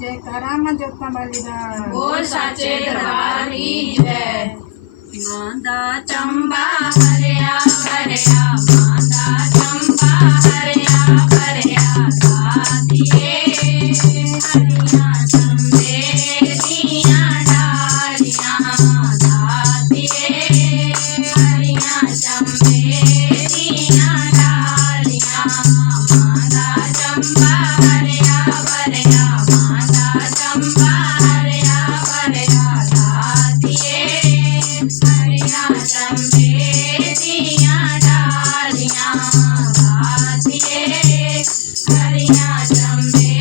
जयकारा में जोतना बलिदान बोल साचे दरबार की जय। मांदा चंबा हरिया हरिया मांदा चंबा हरिया हरिया दादिए हरिया चंबे दिया डालियां दादिए हरिया चंबे दिया डालियां मांदा चंबा हरिया हरिया मांदा चंबा हरिया हरिया दादिए हरिया चंबे दिया डालियां दादिए हरिया चंबे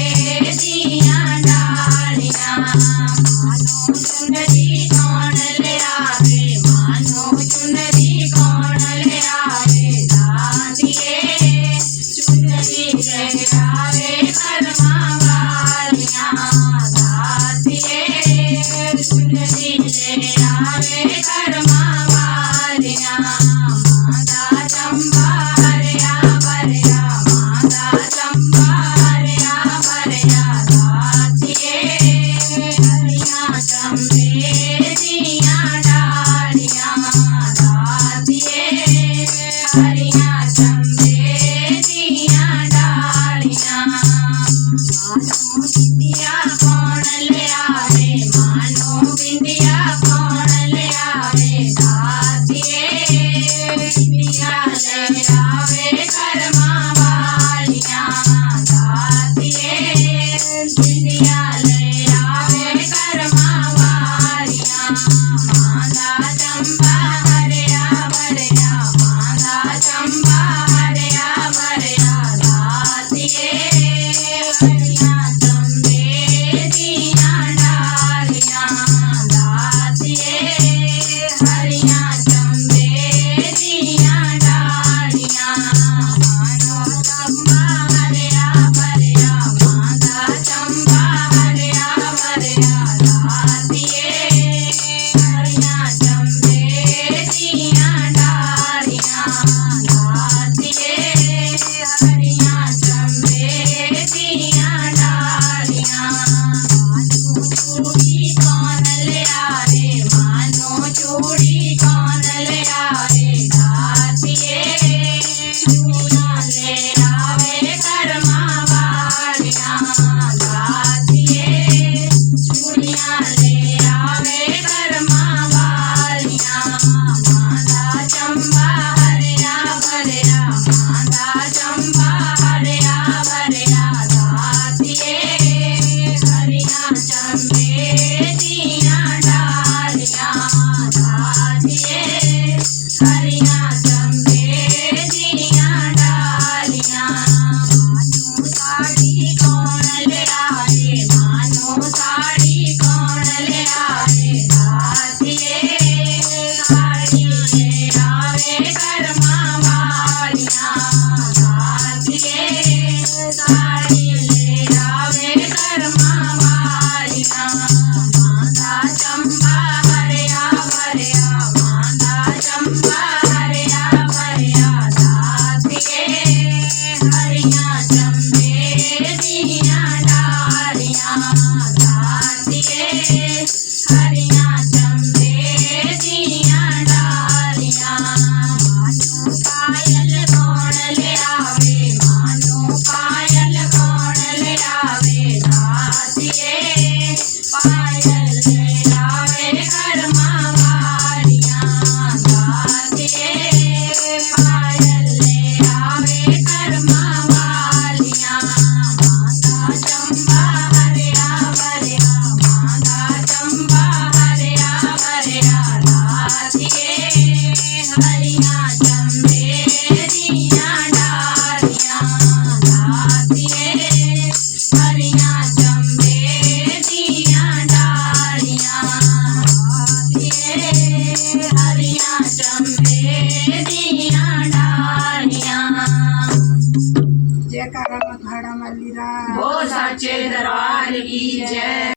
दिया डालियां मानो चुनरी कौन ले आवे मानो चुनरी कौन ले आवे दादिए चुनरी ले आवे कर्मा वालियां दादिए चुनरी ले आवे कर्मा वालियां मांदा चंबा हरिया हरिया मांदा चंबा हरिया हरिया दादिए हरिया चंबे दिया डालियां दादिए हरिया चंबे दिया डालियां मानो बिंदिया कौन ले आवे मानो बिंदिया कौन ले आवे दादिए बिंदिया ले आवे कर्मा वालियां दादिए बिंदिया ले आवे कर्मा वालियां मांदा चंबा हरिया हरिया मांदा चंबा हरिया हरिया दादिए हरिया चंबे दिया डालियां दादिए हरिया चंबे दिया डालियां मानो चंबा हरिया हरिया मांदा चंबा हरिया हरिया दादिए हरिया चंबे दिया डालियां दादिए हरिया चंबे दिया डालियां मानो चूड़ी कौन ले आवे मानो चूड़ी कौन ले आवे दादिए चूड़ियां ले आवे कर्मा वालियां दादिए चूड़ियां ले आवे कर्मा वालियां मांदा चंबा हरिया हरिया मांदा चंबा हरिया हरिया दादिए